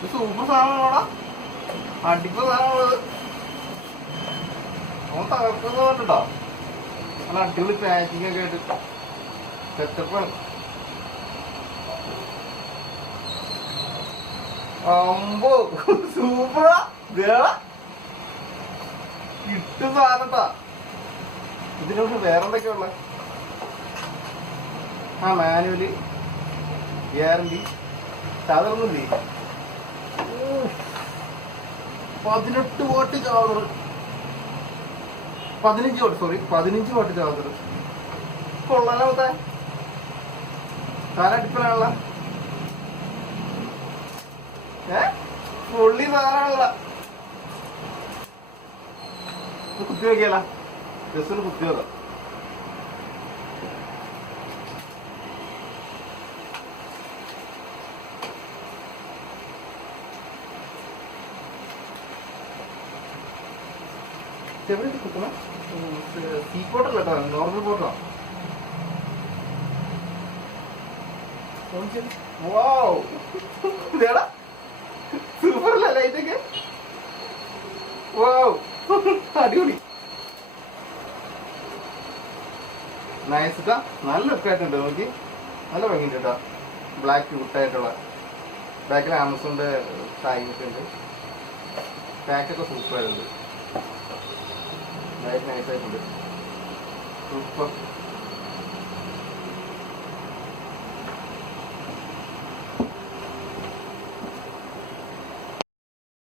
Super സാധനങ്ങളോടാ, അടിപൊളി സാധനങ്ങള്. അവൻ തകർക്കുന്ന പറഞ്ഞിട്ടോ, നല്ല അടിപൊളി പാക്കിംഗ് ഒക്കെ ആയിട്ട് സെറ്റപ്പാണ്. അമ്പോ സൂപ്പറാ, കിട്ടും സാധനത്താ. ഇതിനോട് വേറെന്തൊക്കെയാ ഉള്ളത്? ആ മാനുവല്, ഗ്യാരണ്ടി, ചാർജറൊന്നുമില്ലേ? 18 വാട്ട് ചാർജർ, 15 വാട്ട് ചാർജർ. കൊള്ളാലോ മൊത്തം, താരടിപ്പനാണല്ല. പൊള്ളി സാധനമാണല്ല. കുത്തി നോക്കിയാല, ജസ്റ്റ് ഒന്ന് കുത്തി നോക്കാം. എവിടെ കുത്തണം? സീ പോട്ടല്ല കേട്ടോ, നോർമൽ പോട്ടോ. ഇതേടാ സൂപ്പറല്ലേ ലൈറ്റൊക്കെ? അടിപൊളി, നൈസ് ട്ടാ. നല്ല ലുക്കായിട്ടുണ്ട്, നോക്കി നല്ല ഭംഗിയുണ്ട് കേട്ടോ. ബ്ലാക്ക് ക്യൂട്ടായിട്ടുള്ള ബാക്കിൽ ആമസോണിന്റെ ടാഗൊക്കെ ഉണ്ട്. പാക്കൊക്കെ സൂപ്പറായിട്ടുണ്ട്, നൈസായിട്ടുണ്ട്, സൂപ്പർ.